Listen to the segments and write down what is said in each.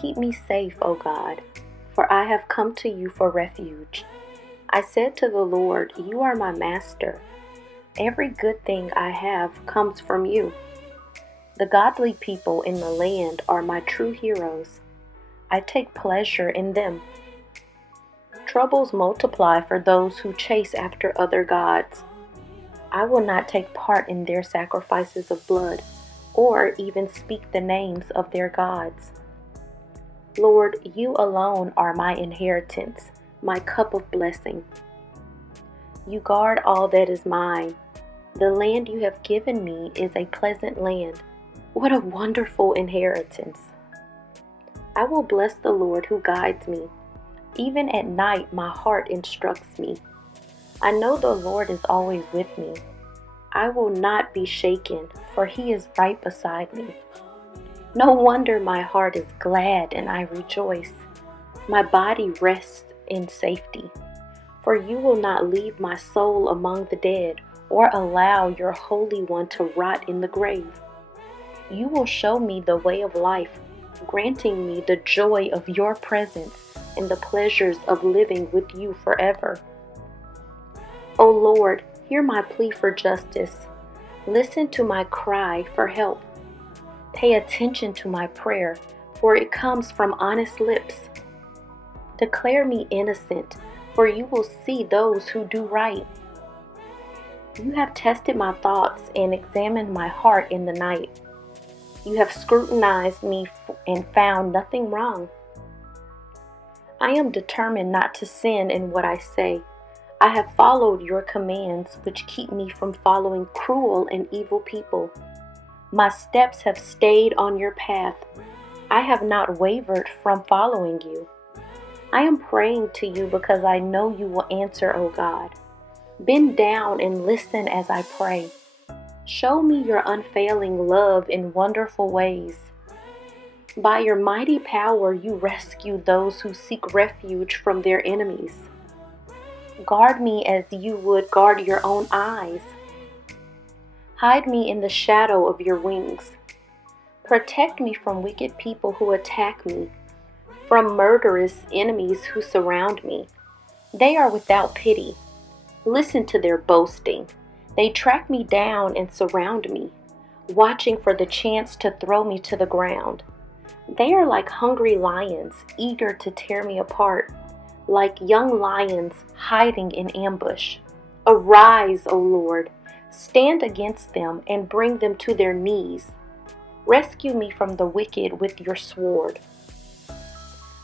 Keep me safe, O God, for I have come to you for refuge. I said to the Lord, you are my master. Every good thing I have comes from you. The godly people in the land are my true heroes. I take pleasure in them. Troubles multiply for those who chase after other gods. I will not take part in their sacrifices of blood, or even speak the names of their gods. Lord, you alone are my inheritance, my cup of blessing. You guard all that is mine. The land you have given me is a pleasant land. What a wonderful inheritance. I will bless the Lord who guides me. Even at night, my heart instructs me. I know the Lord is always with me. I will not be shaken, for he is right beside me. No wonder my heart is glad and I rejoice. My body rests in safety. For you will not leave my soul among the dead, or allow your Holy One to rot in the grave. You will show me the way of life, granting me the joy of your presence and the pleasures of living with you forever. O Lord, hear my plea for justice. Listen to my cry for help. Pay attention to my prayer, for it comes from honest lips. Declare me innocent, for you will see those who do right. You have tested my thoughts and examined my heart in the night. You have scrutinized me and found nothing wrong. I am determined not to sin in what I say. I have followed your commands, which keep me from following cruel and evil people. My steps have stayed on your path. I have not wavered from following you. I am praying to you because I know you will answer, O God. Bend down and listen as I pray. Show me your unfailing love in wonderful ways. By your mighty power, you rescue those who seek refuge from their enemies. Guard me as you would guard your own eyes. Hide me in the shadow of your wings. Protect me from wicked people who attack me, from murderous enemies who surround me. They are without pity. Listen to their boasting. They track me down and surround me, watching for the chance to throw me to the ground. They are like hungry lions, eager to tear me apart, like young lions hiding in ambush. Arise, O Lord, stand against them and bring them to their knees. Rescue me from the wicked with your sword.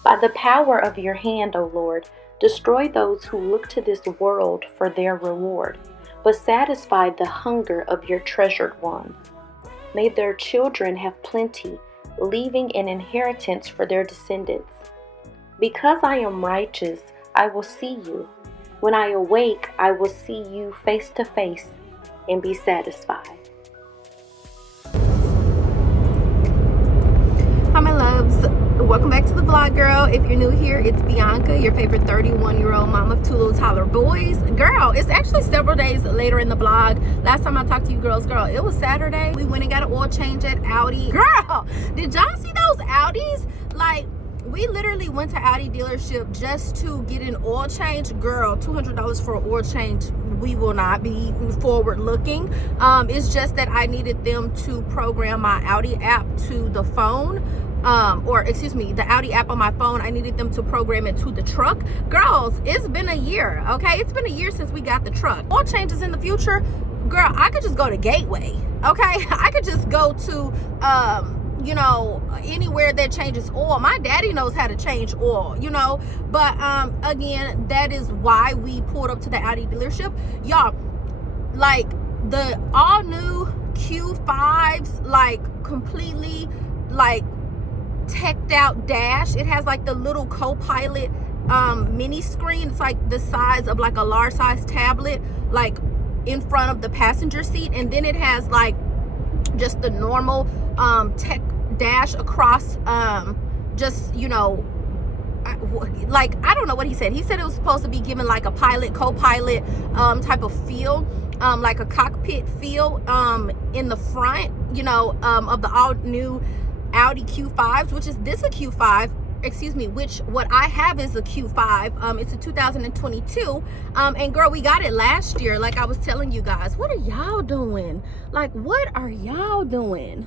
By the power of your hand, O Lord, destroy those who look to this world for their reward, but satisfy the hunger of your treasured ones. May their children have plenty, leaving an inheritance for their descendants. Because I am righteous, I will see you. When I awake, I will see you face to face and be satisfied. Hi my loves, welcome back to the vlog, girl. If you're new here, it's Bianca, your favorite 31-year-old mom of two little toddler boys. Girl, it's actually several days later in the vlog. Last time I talked to you girls, girl, it was Saturday. We went and got an oil change at Audi. Girl, did y'all see those Audis? Like, we literally went to Audi dealership just to get an oil change. Girl, $200 for an oil change. We will not be forward looking. It's just that I needed them to program my Audi app to the phone. The Audi app on my phone. I needed them to program it to the truck. Girls, it's been a year, okay? It's been a year since we got the truck. Oil changes in the future, girl, I could just go to Gateway, okay? I could just go to anywhere that changes oil. My daddy knows how to change oil, but again, that is why we pulled up to the Audi dealership. Y'all, like the all new Q5s, like completely like teched out dash. It has like the little co-pilot mini screen. It's like the size of like a large size tablet, like in front of the passenger seat, and then it has like just the normal tech dash across, I don't know what he said. He said it was supposed to be given like a pilot, co-pilot type of feel, like a cockpit feel in the front, of the all new Audi Q5s, which is this a Q5, excuse me, which what I have is a Q5. It's a 2022. And girl, we got it last year, like I was telling you guys. What are y'all doing? Like, what are y'all doing?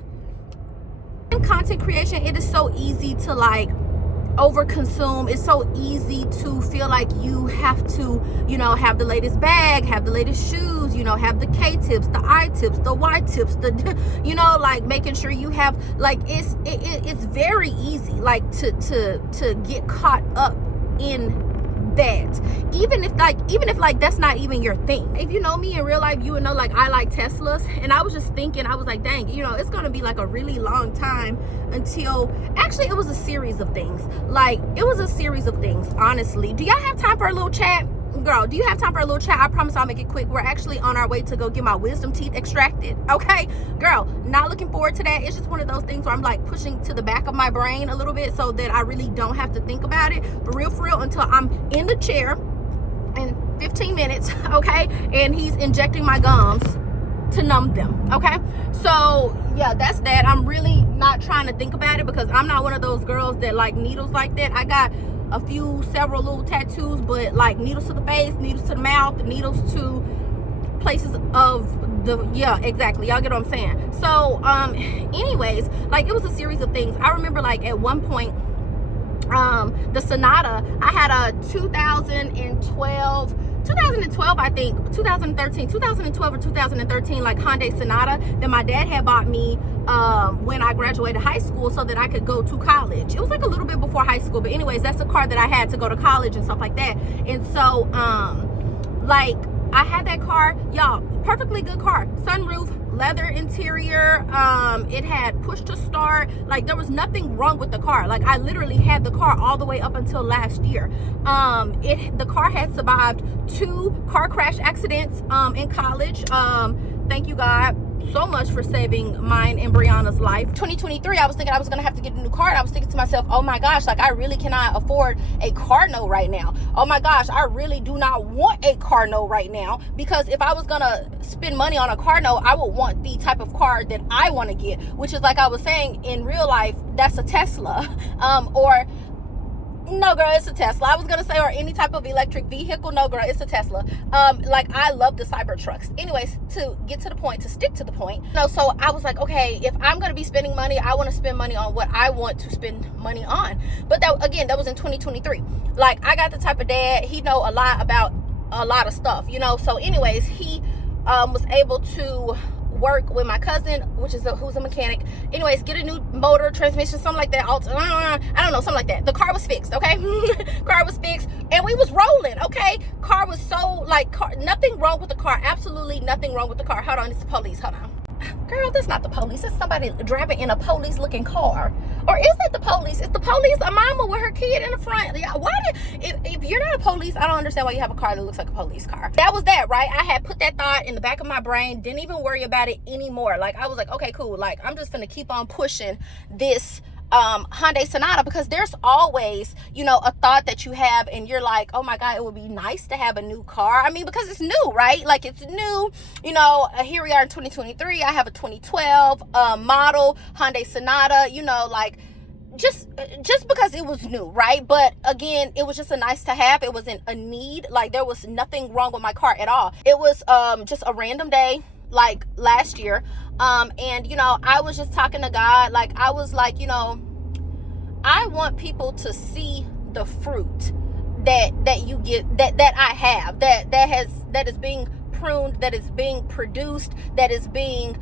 In content creation, it is so easy to like overconsume. It's so easy to feel like you have to, you know, have the latest bag, have the latest shoes, you know, have the K tips, the I tips, the Y tips, the you know, like making sure you have, like, it's very easy like to get caught up in that, even if like that's not even your thing. If you know me in real life, you would know like I like Teslas, and I was just thinking, I was like, dang, you know, it's gonna be like a really long time until, actually it was a series of things, like it was a series of things, honestly. Do y'all have time for a little chat? Girl, do you have time for a little chat? I promise I'll make it quick. We're actually on our way to go get my wisdom teeth extracted, okay? Girl, not looking forward to that. It's just one of those things where I'm like pushing to the back of my brain a little bit so that I really don't have to think about it for real, until I'm in the chair in 15 minutes, okay? And he's injecting my gums to numb them, okay? So yeah, that's that. I'm really not trying to think about it because I'm not one of those girls that like needles like that. I got several little tattoos, but like needles to the face, needles to the mouth, needles to places of the, yeah, exactly, y'all get what I'm saying. So anyways, like it was a series of things. I remember like at one point, the Sonata, I had a 2012 I think, 2012 or 2013, like Hyundai Sonata that my dad had bought me when I graduated high school so that I could go to college. It was like a little bit before high school, but anyways, that's a car that I had to go to college and stuff like that. And so like I had that car, y'all, perfectly good car, sunroof, leather interior, it had push to start, like there was nothing wrong with the car. Like I literally had the car all the way up until last year. The car had survived 2 car crash accidents in college. Thank you, God, so much for saving mine and Brianna's life. 2023, I was thinking I was gonna have to get a new car, and I was thinking to myself, oh my gosh, like I really cannot afford a car note right now. Oh my gosh, I really do not want a car note right now, because if I was gonna spend money on a car note, I would want the type of car that I want to get, which is, like I was saying, in real life, that's a Tesla, or no, girl, it's a Tesla. I was gonna say, or any type of electric vehicle. No, girl, it's a Tesla. Like I love the Cybertrucks. Anyways, to get to the point, to stick to the point. No, so I was like, okay, if I'm gonna be spending money, I want to spend money on what I want to spend money on. But that, again, that was in 2023. Like I got the type of dad, he know a lot about a lot of stuff, you know. So anyways, he was able to work with my cousin, who's a mechanic. Anyways, get a new motor, transmission, something like that. I don't know, something like that. The car was fixed, okay? Car was fixed, and we was rolling, okay? Car was so, like, nothing wrong with the car. Absolutely nothing wrong with the car. Hold on, it's the police. Hold on. Girl, that's not the police. It's somebody driving in a police-looking car. Or is it the police? It's the police, a mama with her kid in the front. Why if you're not a police, I don't understand why you have a car that looks like a police car. That was that, right? I had put that thought in the back of my brain, didn't even worry about it anymore. Like, I was like, okay, cool. Like, I'm just gonna keep on pushing this Hyundai Sonata, because there's always, you know, a thought that you have and you're like, oh my God, it would be nice to have a new car. I mean, because it's new, right? Like, it's new, you know. Here we are in 2023. I have a 2012 model Hyundai Sonata, you know, like just because it was new, right? But again, it was just a nice to have. It wasn't a need. Like, there was nothing wrong with my car at all. It was just a random day, like last year, and you know, I was just talking to God. Like, I was like, you know, I want people to see the fruit that you get, that I have, that is being pruned, that is being produced, that is being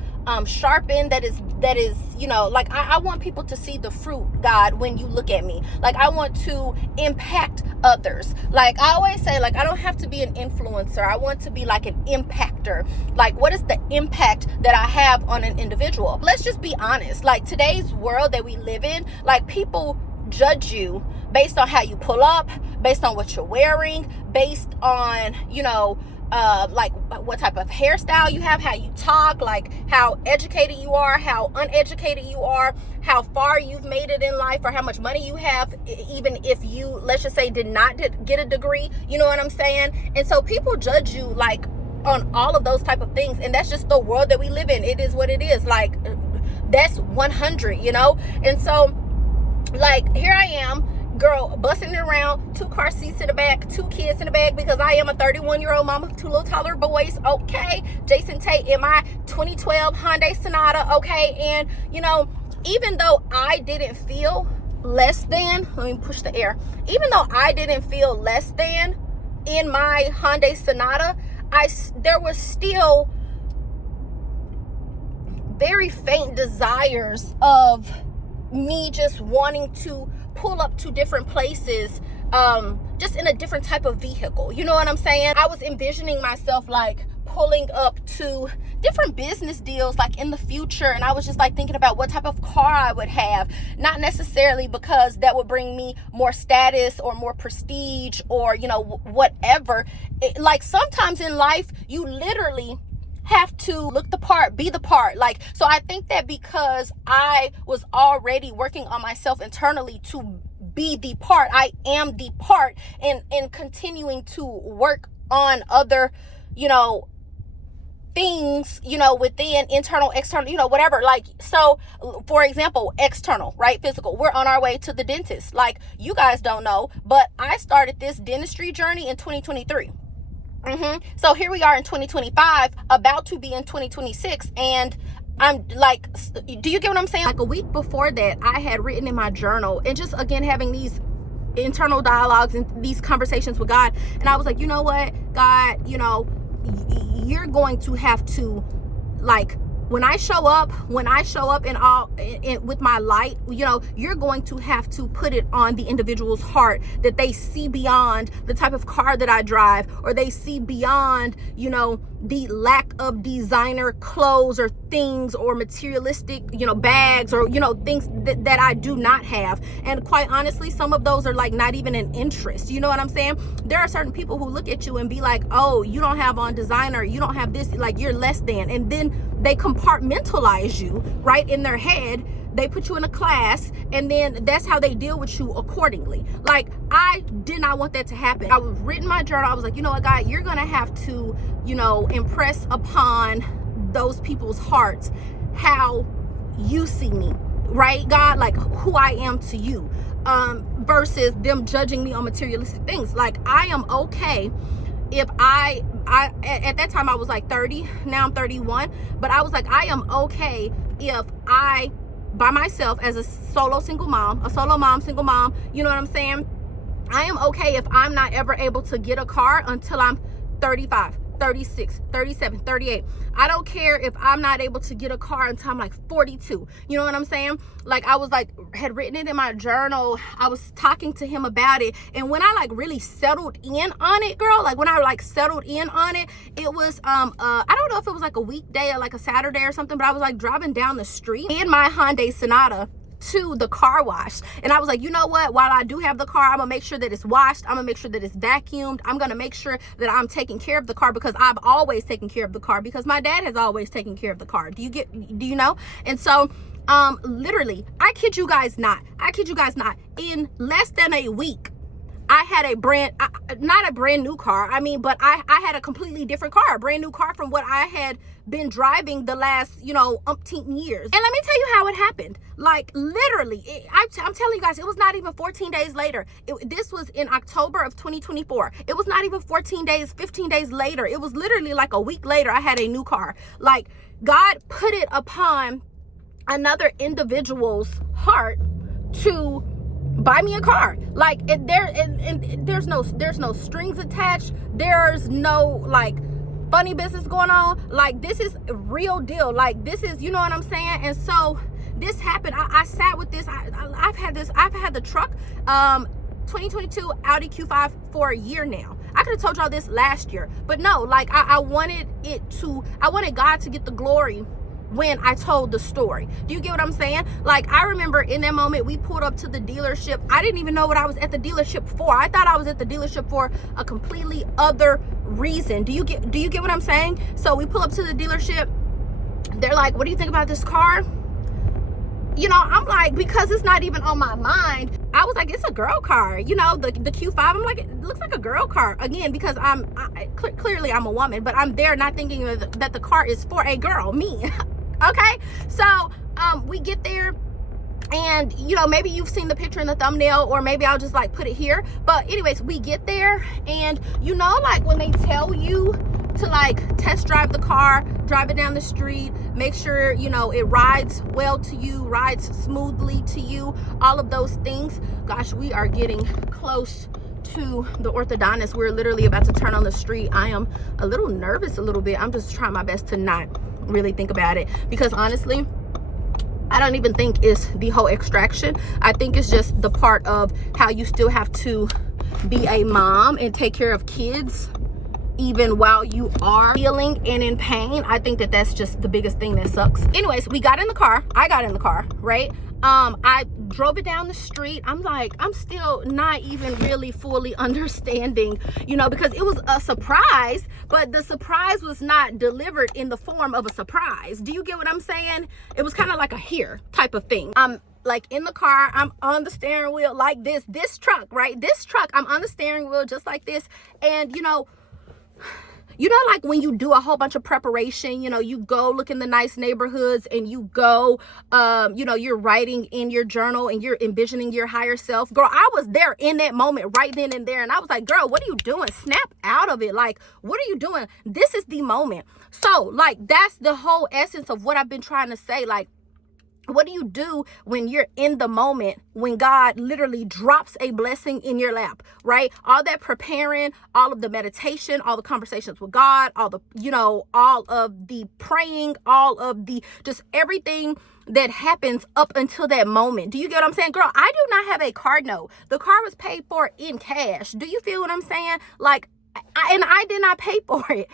sharpened, that is, you know, like I want people to see the fruit, God, when you look at me. Like, I want to impact others. Like I always say, like, I don't have to be an influencer. I want to be like an impactor. Like, what is the impact that I have on an individual? Let's just be honest. Like, today's world that we live in, like, people judge you based on how you pull up, based on what you're wearing, based on, you know, like what type of hairstyle you have, how you talk, like how educated you are, how uneducated you are, how far you've made it in life, or how much money you have, even if you, let's just say, did not get a degree, you know what I'm saying? And so people judge you like on all of those type of things, and that's just the world that we live in. It is what it is. Like, that's 100, you know? And so, like, here I am, girl, busting it around, 2 car seats in the back, 2 kids in the back, because I am a 31-year-old mom of 2 little toddler boys, okay? Jason Tate in my 2012 Hyundai Sonata, okay? And, you know, even though I didn't feel less than, let me push the air, even though I didn't feel less than in my Hyundai Sonata, there was still very faint desires of me just wanting to pull up to different places, just in a different type of vehicle. You know what I'm saying? I was envisioning myself like pulling up to different business deals like in the future, and I was just like thinking about what type of car I would have, not necessarily because that would bring me more status or more prestige or, you know, whatever. Like sometimes in life you literally have to look the part, be the part. Like, so I think that because I was already working on myself internally to be the part, I am the part, and continuing to work on other, you know, things, you know, within internal, external, you know, whatever. Like, so for example, external, right? Physical. We're on our way to the dentist. Like, you guys don't know, but I started this dentistry journey in 2023. So here we are in 2025, about to be in 2026, and I'm like, do you get what I'm saying? Like a week before that, I had written in my journal, and just again having these internal dialogues and these conversations with God, and I was like, you know what, God, you know, you're going to have to, like, when I show up with my light, you know, you're going to have to put it on the individual's heart, that they see beyond the type of car that I drive, or they see beyond, you know, the lack of designer clothes or things or materialistic, you know, bags or, you know, things that I do not have. And quite honestly, some of those are like not even an interest. You know what I'm saying? There are certain people who look at you and be like, oh, you don't have on designer, you don't have this, like you're less than. And then they compartmentalize you, right, in their head. They put you in a class, and then that's how they deal with you accordingly. Like, I did not want that to happen. I was written my journal. I was like, you know what, God, you're gonna have to, you know, impress upon those people's hearts how you see me, right, God? Like who I am to you, versus them judging me on materialistic things. Like, I am okay if I at that time I was like 30, now I'm 31, but I was like, I am okay if I, by myself, as a solo mom, single mom, you know what I'm saying? I am okay if I'm not ever able to get a car until I'm 35, 36, 37, 38. I don't care if I'm not able to get a car until I'm like 42. You know what I'm saying? Like, I was like, had written it in my journal. I was talking to him about it. And when I like really settled in on it, girl, like when I like settled in on it, it was, I don't know if it was like a weekday or like a Saturday or something, but I was like driving down the street in my Hyundai Sonata to the car wash, and I was like, you know what, while I do have the car, I'm gonna make sure that it's washed, I'm gonna make sure that it's vacuumed, I'm gonna make sure that I'm taking care of the car, because I've always taken care of the car, because my dad has always taken care of the car. Do you know? And so literally, I kid you guys not, in less than a week, I had not a brand new car, I mean, but I had a completely different car, a brand new car from what I had been driving the last, you know, umpteen years. And let me tell you how it happened. Like, literally, I'm telling you guys, it was not even 14 days later. This was in October of 2024. It was not even 15 days later. It was literally like a week later, I had a new car. Like, God put it upon another individual's heart to buy me a car. Like, there's no strings attached. There's no like funny business going on. Like, this is a real deal. Like, this is, you know what I'm saying? And so this happened. I sat with this. I've had the truck, 2022 Audi Q5 for a year now. I could have told y'all this last year, but no, like, I wanted God to get the glory when I told the story. Do you get what I'm saying? Like, I remember in that moment, we pulled up to the dealership. I didn't even know what I was at the dealership for. I thought I was at the dealership for a completely other reason. Do you get what I'm saying? So we pull up to the dealership. They're like, what do you think about this car? You know, I'm like, because it's not even on my mind, I was like, it's a girl car, you know, the Q5. I'm like, it looks like a girl car, again, because clearly I'm a woman, but I'm there not thinking that the car is for a girl, me. Okay, so we get there, and you know, maybe you've seen the picture in the thumbnail, or maybe I'll just like put it here. But anyways, we get there, and you know, like when they tell you to like test drive the car, drive it down the street, make sure you know it rides well to you, rides smoothly to you, all of those things. Gosh, we are getting close to the orthodontist. We're literally about to turn on the street. I am a little nervous, a little bit. I'm just trying my best to not really think about it, because honestly, I don't even think it's the whole extraction. I think it's just the part of how you still have to be a mom and take care of kids even while you are feeling and in pain. I think that that's just the biggest thing that sucks. Anyways, we got in the car. I got in the car, right? I drove it down the street. I'm like, I'm still not even really fully understanding, you know, because it was a surprise, but the surprise was not delivered in the form of a surprise. Do you get what I'm saying? It was kind of like a here type of thing. I'm like in the car, I'm on the steering wheel like this truck, right? This truck, I'm on the steering wheel just like this. And you know, like when you do a whole bunch of preparation, you know, you go look in the nice neighborhoods, and you go, you know, you're writing in your journal and you're envisioning your higher self. Girl, I was there in that moment right then and there. And I was like, girl, what are you doing? Snap out of it. Like, what are you doing? This is the moment. So like, that's the whole essence of what I've been trying to say. Like, what do you do when you're in the moment, when God literally drops a blessing in your lap, right? All that preparing, all of the meditation, all the conversations with God, all the, you know, all of the praying, all of the, just everything that happens up until that moment. Do you get what I'm saying? Girl, I do not have a card note. The car was paid for in cash. Do you feel what I'm saying? Like, I did not pay for it.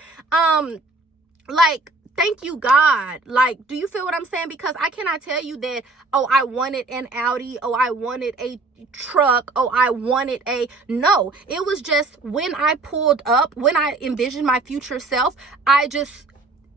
Like, thank you, God. Like, do you feel what I'm saying? Because I cannot tell you that, oh, I wanted an Audi. Oh, I wanted a truck. Oh, I wanted a... No, it was just when I pulled up, when I envisioned my future self, I just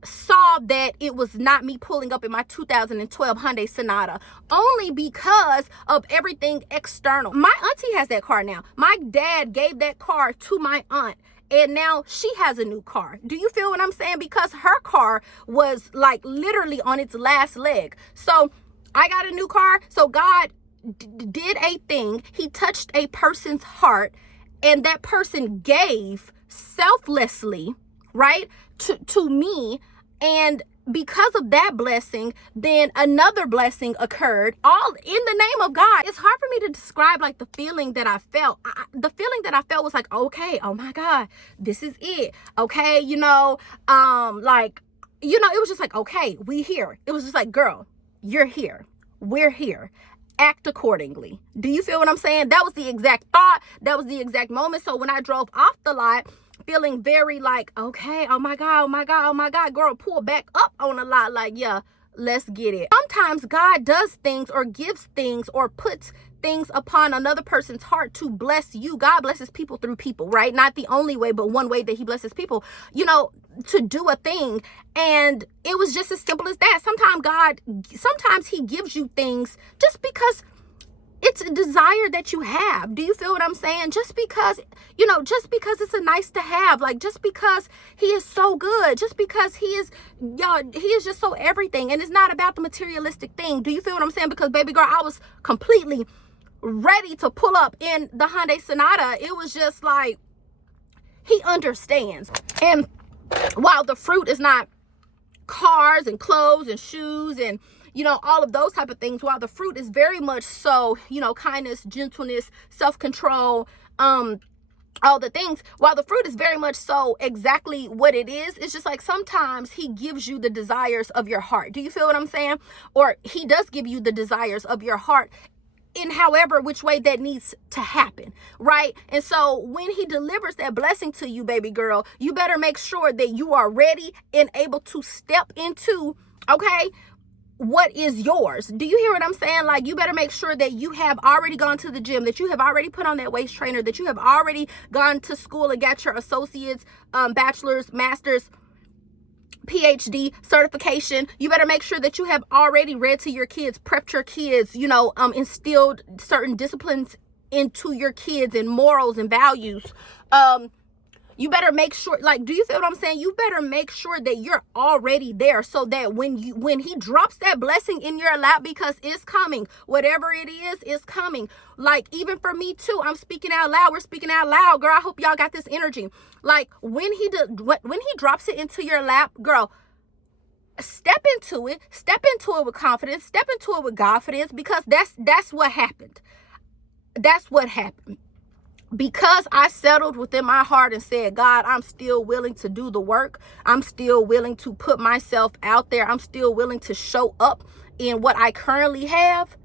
saw that it was not me pulling up in my 2012 Hyundai Sonata, only because of everything external. My auntie has that car now. My dad gave that car to my aunt, and now she has a new car. Do you feel what I'm saying? Because her car was like literally on its last leg. So I got a new car. So God did a thing. He touched a person's heart, and that person gave selflessly, right, to me. And because of that blessing, then another blessing occurred, all in the name of God. It's hard for me to describe like the feeling that I felt. The feeling that I felt was like, okay, oh my God, this is it. Okay, you know, like, you know, it was just like, okay, we here. It was just like, girl, you're here. We're here. Act accordingly. Do you feel what I'm saying? That was the exact thought. That was the exact moment. So when I drove off the lot, feeling very like, okay, oh my God, oh my God, oh my God, girl, pull back up on the lot like, yeah, let's get it. Sometimes God does things or gives things or puts things upon another person's heart to bless you. God blesses people through people, right? Not the only way, but one way that he blesses people, you know, to do a thing. And it was just as simple as that. Sometimes he gives you things just because it's a desire that you have. Do you feel what I'm saying? Just because, you know, just because it's a nice to have, like just because he is so good, just because he is, y'all, he is just so everything. And it's not about the materialistic thing. Do you feel what I'm saying? Because baby girl, I was completely ready to pull up in the Hyundai Sonata. It was just like, he understands. And while the fruit is not cars and clothes and shoes and, you know, all of those type of things, while the fruit is very much so, you know, kindness, gentleness, self-control, all the things, while the fruit is very much so exactly what it is, it's just like sometimes he gives you the desires of your heart. Do you feel what I'm saying? Or he does give you the desires of your heart in however which way that needs to happen, right? And so when he delivers that blessing to you, baby girl, you better make sure that you are ready and able to step into, okay, what is yours. Do you hear what I'm saying? Like, you better make sure that you have already gone to the gym, that you have already put on that waist trainer, that you have already gone to school and got your associates, bachelor's, master's, PhD certification. You better make sure that you have already read to your kids, prepped your kids, you know, instilled certain disciplines into your kids and morals and values. You better make sure, like, do you feel what I'm saying? You better make sure that you're already there, so that when he drops that blessing in your lap, because it's coming, whatever it is, it's coming. Like, even for me too, I'm speaking out loud. We're speaking out loud, girl. I hope y'all got this energy. Like, when he drops it into your lap, girl, step into it with confidence, step into it with confidence, because that's what happened. That's what happened. Because I settled within my heart and said, God, I'm still willing to do the work. I'm still willing to put myself out there. I'm still willing to show up in what I currently have.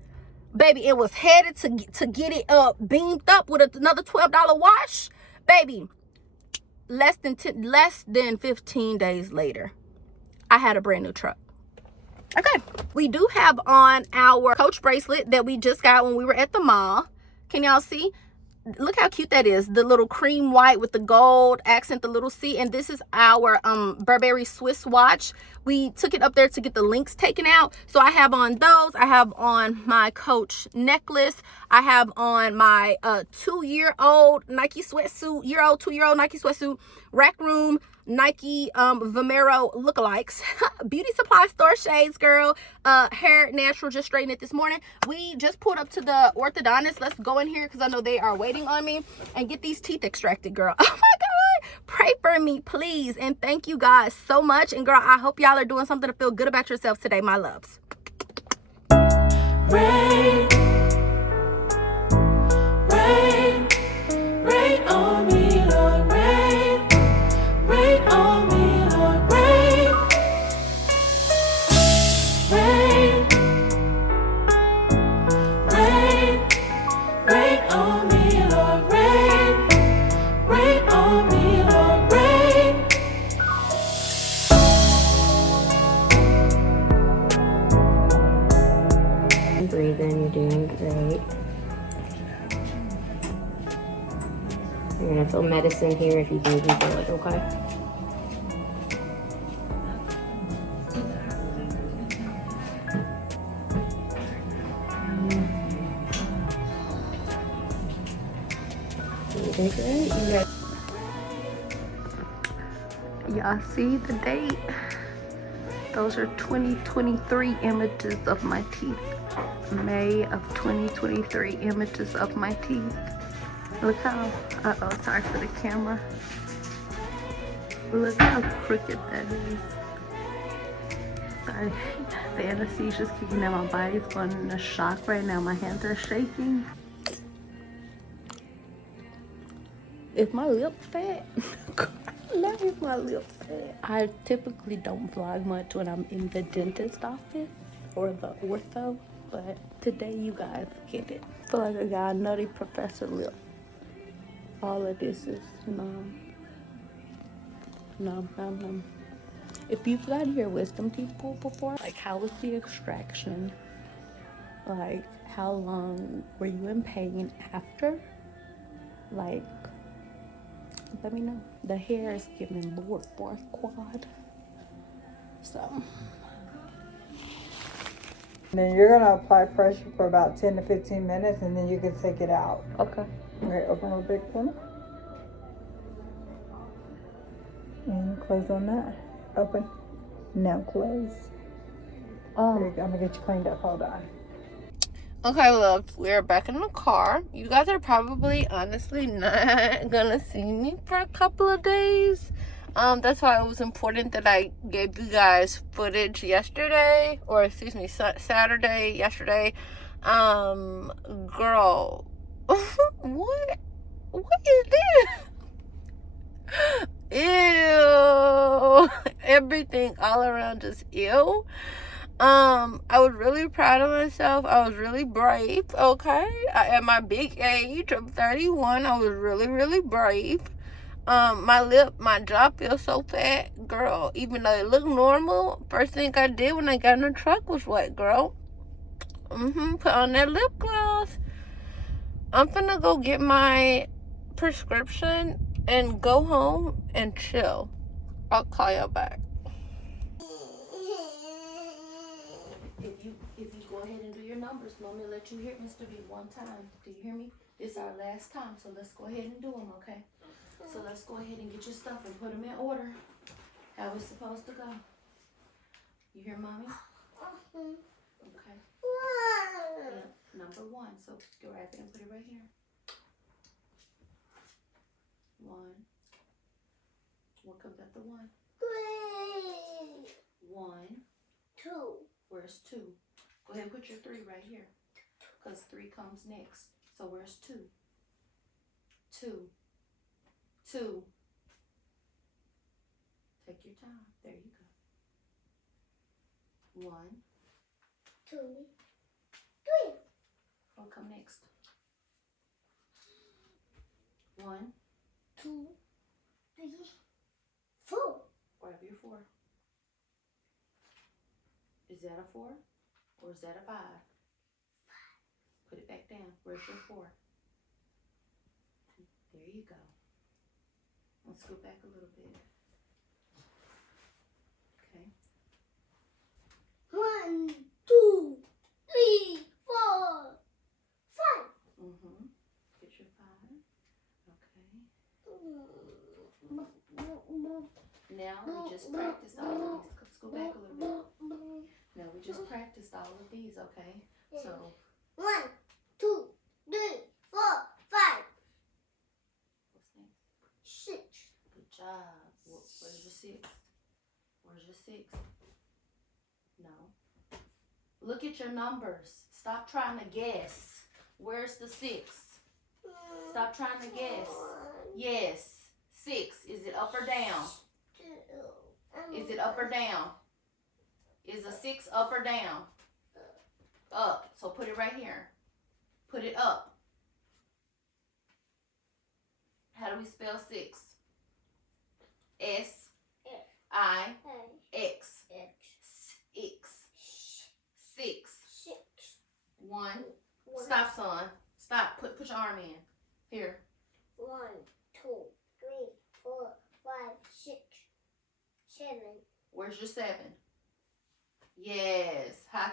Baby, it was headed to get it beamed up with another $12 wash. Baby, less than 15 days later, I had a brand new truck. Okay, we do have on our Coach bracelet that we just got when we were at the mall. Can y'all see? Look how cute that is. The little cream white with the gold accent, the little C. And this is our Burberry Swiss watch. We took it up there to get the links taken out. So I have on those. I have on my Coach necklace. I have on my 2-year-old Nike sweatsuit, 2-year-old Nike sweatsuit, Rack Room Nike Vomero lookalikes, beauty supply store shades, girl, hair natural, just straightened it this morning. We just pulled up to the orthodontist. Let's go in here because I know they are waiting on me, and get these teeth extracted, girl. Oh my God, pray for me, please, and thank you guys so much. And girl, I hope y'all are doing something to feel good about yourself today, my loves. Rain, rain, rain on me, Lord, rain, rain on me, Lord, rain, rain, rain, rain on me, Lord, rain, rain on me, Lord, rain. Breathing, you're doing great. You're gonna feel medicine here if you can even feel it, okay? You did great. Y'all see the date? Those are 2023 images of my teeth. May of 2023 images of my teeth. Look how, sorry for the camera. Look how crooked that is. Sorry, the anesthesia's kicking in, my body's going into shock right now. My hands are shaking. Is my lips fat? Now is my lips fat? I typically don't vlog much when I'm in the dentist office or the ortho, but today you guys get it. I feel like I got a nutty professor lip. All of this is numb. If you've got your wisdom people before, like, how was the extraction? Like, how long were you in pain after? Like, let me know. The hair is giving board fourth quad. So. Then you're gonna apply pressure for about 10 to 15 minutes, and then you can take it out. Okay. Okay, open real big for me. And close on that. Open. Now close. There you go. I'm gonna get you cleaned up. Hold on. Okay, love, we're back in the car. You guys are probably honestly not gonna see me for a couple of days. That's why it was important that I gave you guys footage yesterday, or excuse me, Saturday, yesterday. Girl, what is this? Ew. Everything all around just ew. I was really proud of myself. I was really brave, okay? At my big age of 31, I was really, really brave. My jaw feels so fat, girl. Even though it looked normal, first thing I did when I got in the truck was what, girl? Put on that lip gloss. I'm finna go get my prescription and go home and chill. I'll call you back. If you go ahead and do your numbers, mommy let you hear Mr. B one time. Do you hear me? This is our last time, so let's go ahead and do them, okay? So let's go ahead and get your stuff and put them in order. How it's supposed to go. You hear mommy? Okay. Yeah, number 1. So grab it and put it right here. 1. What comes after 1? 1. 2. Where's 2? Go ahead and put your 3 right here. Because 3 comes next. So where's 2? 2. 2. Take your time. There you go. 1. 2. 3. What come next? 1. 2. 3. 4. Grab your 4. Is that a 4? Or is that a 5? Put it back down. Where's your 4? There you go. Let's go back a little bit. Okay. 1, 2, 3, 4, 5. Get your 5. Okay. Now we just practiced all of these. Let's go back a little bit. Now we just practiced all of these, okay? So 1, 2, 3, 4, 5. what's next? 6. Good job. Where's your 6? Where's your 6? No. Look at your numbers. Stop trying to guess. Where's the 6? Stop trying to guess. Yes. 6. Is it up or down? Is it up or down? Is a 6 up or down? Up. So put it right here. Put it up. How do we spell 6? S I X. X. 6. 1. Stop, son. Stop. Put your arm in. Here. 1, 2, 3, 4, 5, 6, 7. Where's your 7? Yes. High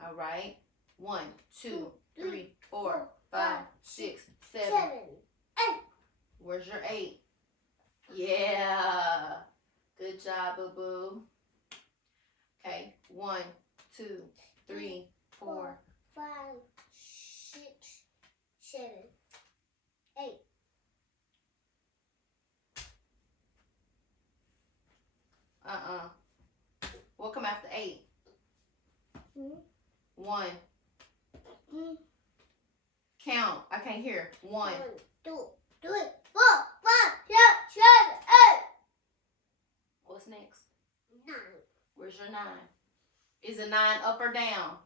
5. All right. 1, 2, 3, 4, 5, 6, 7. 7. 8. Where's your 8? Yeah. Good job, boo-boo. Okay. 1, 2, 3, 4. 5, 6, 7, 8. What come after 8? 1. Count. I can't hear. 1. 1, 2, 3, 4, 5, 6, 7, 8. What's next? 9. Where's your 9? Is a 9 up or down?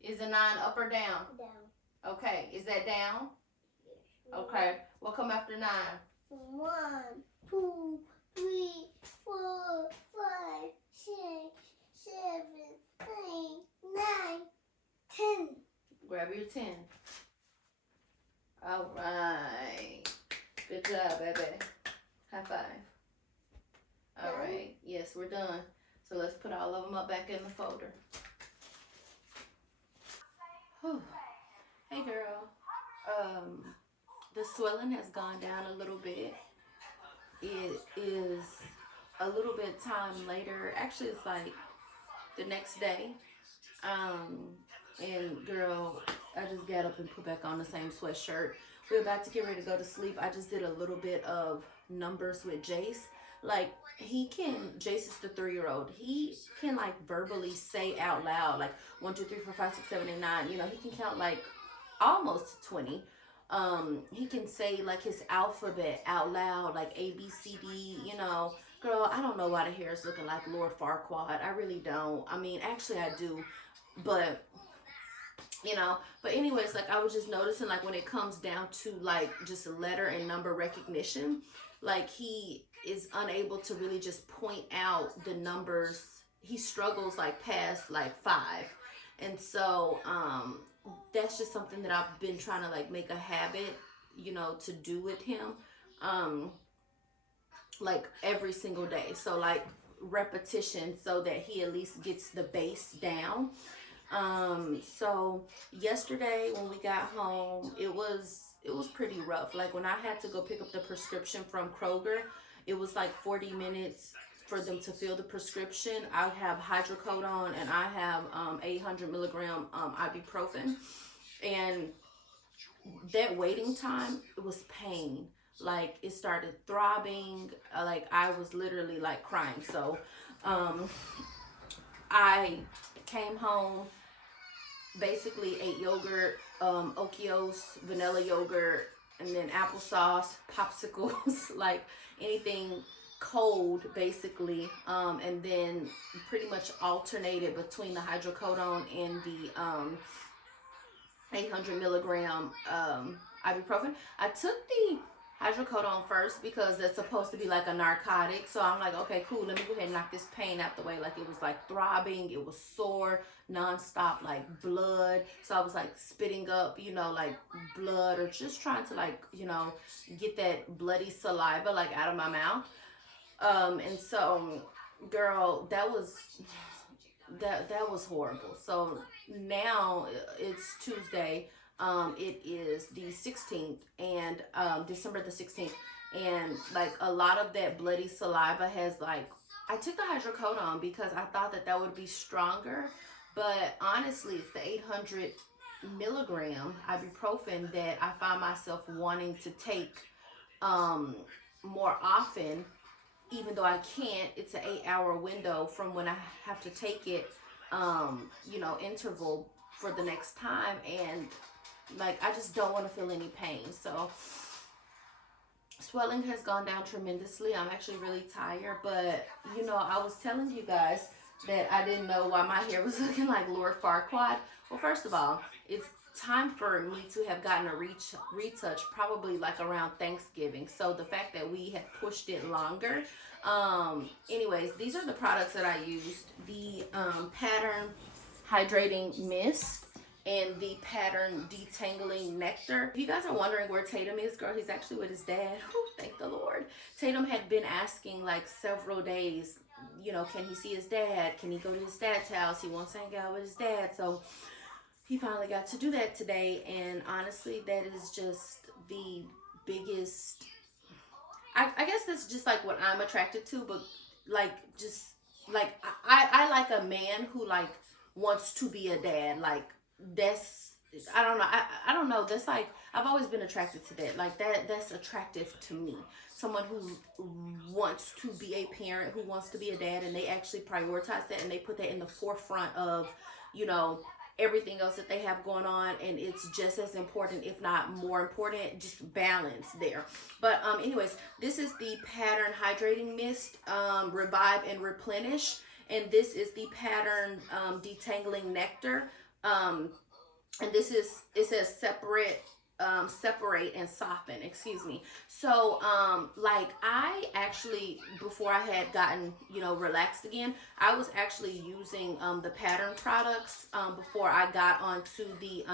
Is a 9 up or down? Down. Okay. Is that down? Okay. What come after 9? 1, 2, 3, 4, 5, 6, 7, 8, 9, 10. Grab your 10. All right. Good job, baby. High 5. All right. Yes, we're done. So let's put all of them up back in the folder. Whew. Hey, girl. The swelling has gone down a little bit. It is a little bit time later. Actually, it's like the next day. And girl, I just got up and put back on the same sweatshirt. We're about to get ready to go to sleep. I just did a little bit of numbers with Jace. Like, Jace is the 3-year-old. He can like verbally say out loud, like 1, 2, 3, 4, 5, 6, 7, 8, 9. You know, he can count like almost 20. He can say like his alphabet out loud, like A, B, C, D, you know. Girl, I don't know why the hair is looking like Lord Farquaad. I really don't. I mean, actually I do. But, you know, but anyways, like I was just noticing, like when it comes down to like just letter and number recognition, like he is unable to really just point out the numbers. He struggles like past like 5. And so, that's just something that I've been trying to like make a habit, you know, to do with him, like every single day. So like repetition so that he at least gets the base down. So yesterday when we got home, it was was pretty rough. Like when I had to go pick up the prescription from Kroger, it was like 40 minutes for them to fill the prescription. I have hydrocodone and I have 800 milligram ibuprofen, and that waiting time, it was pain. Like it started throbbing, like I was literally like crying. So I came home, basically ate yogurt, Okios, vanilla yogurt, and then applesauce, popsicles, like anything cold basically, and then pretty much alternated between the hydrocodone and the 800 milligram ibuprofen. I took the hydrocodone first because that's supposed to be like a narcotic. So I'm like, okay, cool. Let me go ahead and knock this pain out the way. Like it was like throbbing. It was sore, nonstop, like blood. So I was like spitting up, you know, like blood, or just trying to like, you know, get that bloody saliva like out of my mouth. And so, girl, that was horrible. So now it's Tuesday. It is the 16th, and December the 16th, and like a lot of that bloody saliva has like, I took the hydrocodone because I thought that would be stronger, but honestly it's the 800 milligram ibuprofen that I find myself wanting to take more often, even though I can't. It's an 8-hour window from when I have to take it, you know, interval for the next time, and like I just don't want to feel any pain. So swelling has gone down tremendously. I'm actually really tired, but you know, I was telling you guys that I didn't know why my hair was looking like Lord Farquaad. Well, first of all, it's time for me to have gotten a retouch probably like around Thanksgiving. So the fact that we had pushed it longer. Anyways, these are the products that I used. The Pattern Hydrating Mist and the Pattern Detangling Nectar. If you guys are wondering where Tatum is, girl, he's actually with his dad. Whew, thank the Lord. Tatum had been asking like several days, you know, can he see his dad? Can he go to his dad's house? He wants to hang out with his dad. So he finally got to do that today, and honestly, that is just the biggest, I guess that's just like what I'm attracted to, but like just like I like a man who like wants to be a dad. Like that's, I don't know, I don't know, that's like, I've always been attracted to that. Like that's attractive to me. Someone who wants to be a parent, who wants to be a dad, and they actually prioritize that and they put that in the forefront of, you know, everything else that they have going on, and it's just as important, if not more important, just balance there. But anyways, this is the Pattern Hydrating Mist, Revive and Replenish, and this is the Pattern Detangling Nectar, and this is, it says separate and soften, excuse me. So like I actually, before I had gotten, you know, relaxed again, I was actually using the Pattern products before I got onto the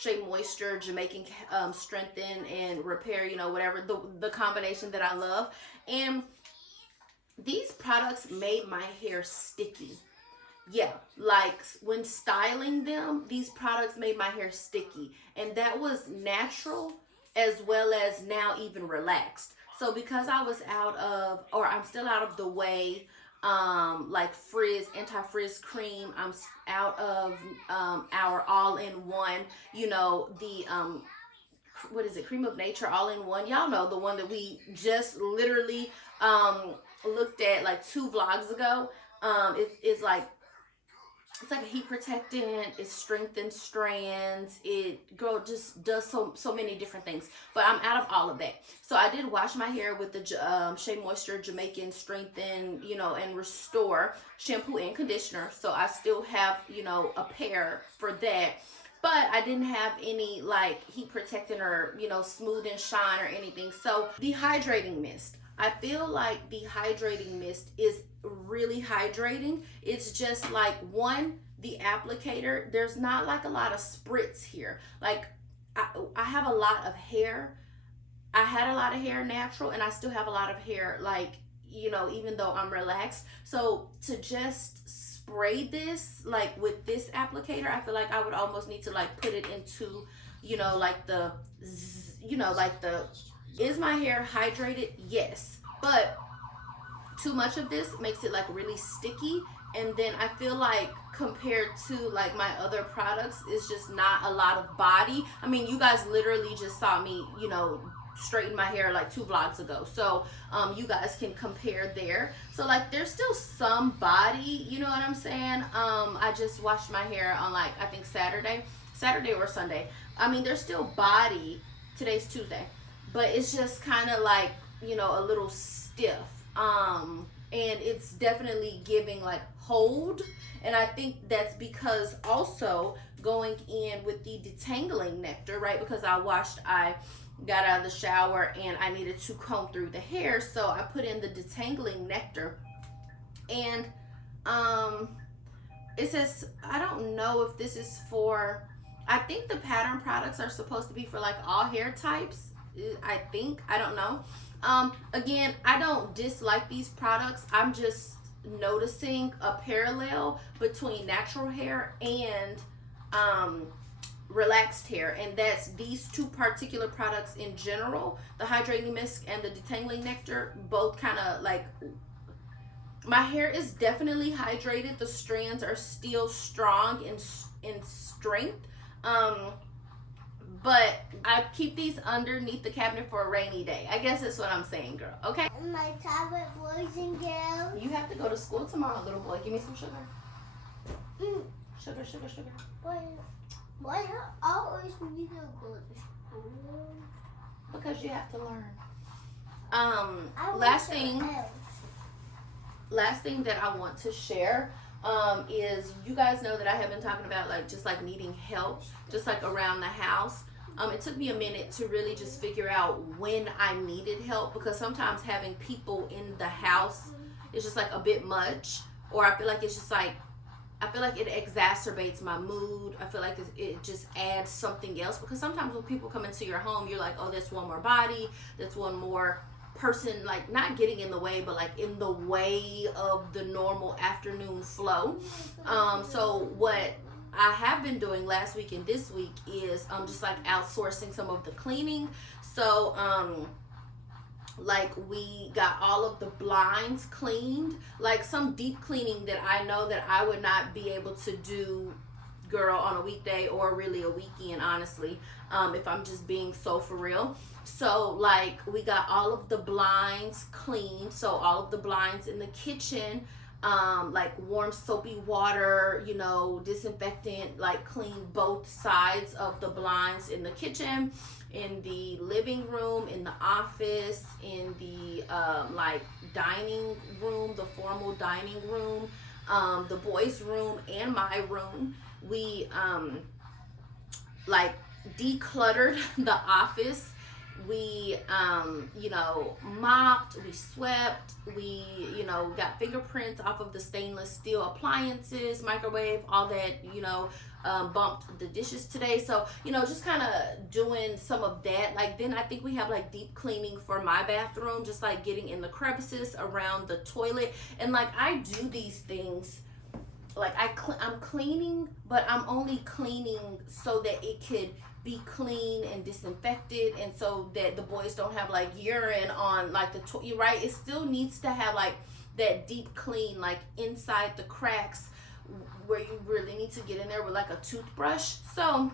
Shea Moisture Jamaican Strengthen and Repair, you know, whatever, the combination that I love. And these products made my hair sticky. Yeah, like when styling them, these products made my hair sticky, and that was natural as well as now even relaxed. So because I was out of, or I'm still out of the way, like frizz, anti-frizz cream, I'm out of our all-in-one, you know, the what is it, Cream of Nature all-in-one, y'all know, the one that we just literally looked at like 2 vlogs ago. It's like, it's like a heat protectant, it strengthens strands, it, girl, just does so many different things. But I'm out of all of that. So I did wash my hair with the Shea Moisture Jamaican Strengthen, you know, and Restore shampoo and conditioner. So I still have, you know, a pair for that. But I didn't have any like heat protectant or, you know, smooth and shine or anything. So the hydrating mist, I feel like the hydrating mist is really hydrating. It's just like, one, the applicator, there's not like a lot of spritz here. Like I have a lot of hair. I had a lot of hair natural, and I still have a lot of hair, like, you know, even though I'm relaxed. So to just spray this like with this applicator, I feel like I would almost need to like put it into you know, like is my hair hydrated? Yes, but too much of this makes it like really sticky, and then I feel like compared to like my other products, it's just not a lot of body. I mean, you guys literally just saw me, you know, straighten my hair like 2 vlogs ago, so you guys can compare there. So like there's still some body, you know what I'm saying. I just washed my hair on like I think Saturday or Sunday. I mean, there's still body. Today's Tuesday, but it's just kind of like, you know, a little stiff. And it's definitely giving like hold, and I think that's because also going in with the detangling nectar, right? Because I got out of the shower and I needed to comb through the hair, so I put in the detangling nectar. And it says, I don't know if this is for, I think the pattern products are supposed to be for like all hair types, I think, I don't know. Again, I don't dislike these products. I'm just noticing a parallel between natural hair and relaxed hair, and that's these two particular products in general, the hydrating mist and the detangling nectar. Both kind of like, my hair is definitely hydrated. The strands are still strong in strength. But I keep these underneath the cabinet for a rainy day. I guess that's what I'm saying, girl. Okay? My tablet, boys and girls. You have to go to school tomorrow, little boy. Give me some sugar. Sugar. Why do I always need to go to school? Because you have to learn. I Last want thing something else. last thing that I want to share is, you guys know that I have been talking about like just like needing help, just like around the house. It took me a minute to really just figure out when I needed help, because sometimes having people in the house is just like a bit much, or I feel like it's just like, I feel like it exacerbates my mood. I feel like it just adds something else, because sometimes when people come into your home, you're like, oh, that's one more body, that's one more person, like not getting in the way, but like in the way of the normal afternoon flow. So what I have been doing last week and this week is just like outsourcing some of the cleaning. So like we got all of the blinds cleaned, like some deep cleaning that I know that I would not be able to do, girl, on a weekday or really a weekend, honestly, if I'm just being so for real. So like we got all of the blinds cleaned, so all of the blinds in the kitchen, like warm soapy water, you know, disinfectant, like clean both sides of the blinds in the kitchen, in the living room, in the office, in the like dining room, the formal dining room, the boys' room and my room. We like decluttered the office. We you know, mopped, we swept, we, you know, got fingerprints off of the stainless steel appliances, microwave, all that, you know, bumped the dishes today. So, you know, just kind of doing some of that. Like then I think we have like deep cleaning for my bathroom, just like getting in the crevices around the toilet. And like I do these things, like I'm cleaning, but I'm only cleaning so that it could be clean and disinfected, and so that the boys don't have like urine on like the toilet, right? It still needs to have like that deep clean, like inside the cracks where you really need to get in there with like a toothbrush. So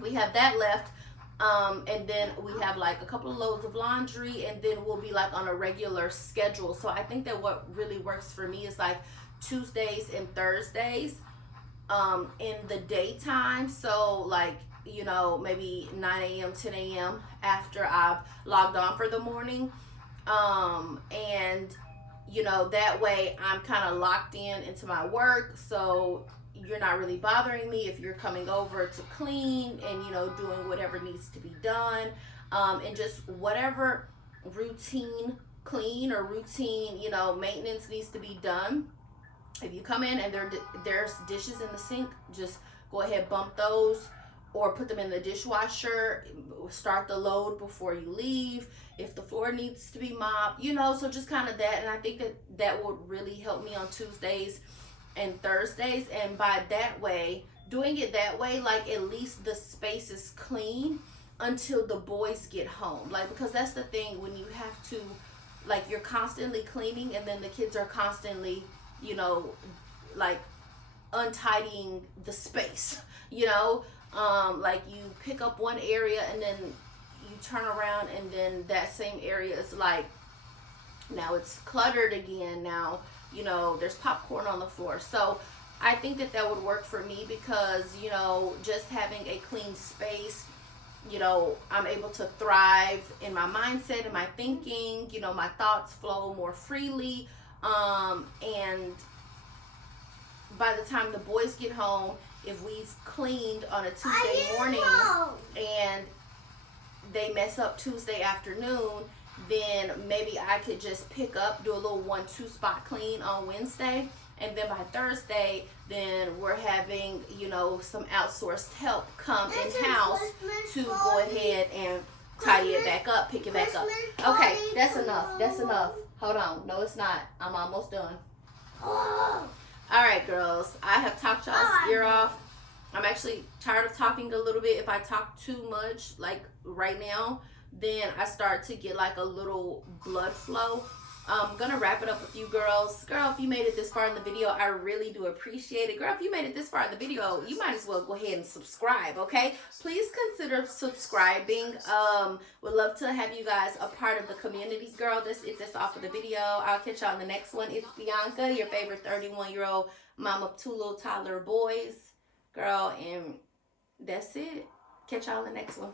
we have that left. And then we have like a couple of loads of laundry, and then we'll be like on a regular schedule. So I think that what really works for me is like Tuesdays and Thursdays in the daytime. So like, you know, maybe 9 a.m., 10 a.m. after I've logged on for the morning. And, you know, that way I'm kind of locked into my work. So you're not really bothering me if you're coming over to clean and, you know, doing whatever needs to be done. And just whatever routine clean or routine, you know, maintenance needs to be done. If you come in and there's dishes in the sink, just go ahead, bump those, or put them in the dishwasher. Start the load before you leave. If the floor needs to be mopped, you know, so just kind of that. And I think that would really help me on Tuesdays and Thursdays. And by that way, doing it that way, like at least the space is clean until the boys get home. Like, because that's the thing, when you have to, like, you're constantly cleaning and then the kids are constantly, you know, like untidying the space, you know, like you pick up one area and then you turn around and then that same area is like, now it's cluttered again. Now, you know, there's popcorn on the floor. So I think that that would work for me because, you know, just having a clean space, you know, I'm able to thrive in my mindset and my thinking, you know, my thoughts flow more freely. And by the time the boys get home, if we've cleaned on a Tuesday morning and they mess up Tuesday afternoon, then maybe I could just pick up, do a little 1-2 spot clean on Wednesday, and then by Thursday, then we're having, you know, some outsourced help come in-house to go ahead and tidy it back up, pick it back up. Okay, that's enough. That's enough. Hold on. No, it's not. I'm almost done. All right, girls. I have talked y'all's ear off. I'm actually tired of talking a little bit. If I talk too much, like right now, then I start to get like a little blood flow. I'm gonna wrap it up with you girls. Girl, if you made it this far in the video, I really do appreciate it. Girl, if you made it this far in the video, you might as well go ahead and subscribe, okay? Please consider subscribing. Would love to have you guys a part of the community. Girl, that's all for the video. I'll catch y'all in the next one. It's Bianca, your favorite 31-year-old mom of 2 little toddler boys. Girl, and that's it. Catch y'all in the next one.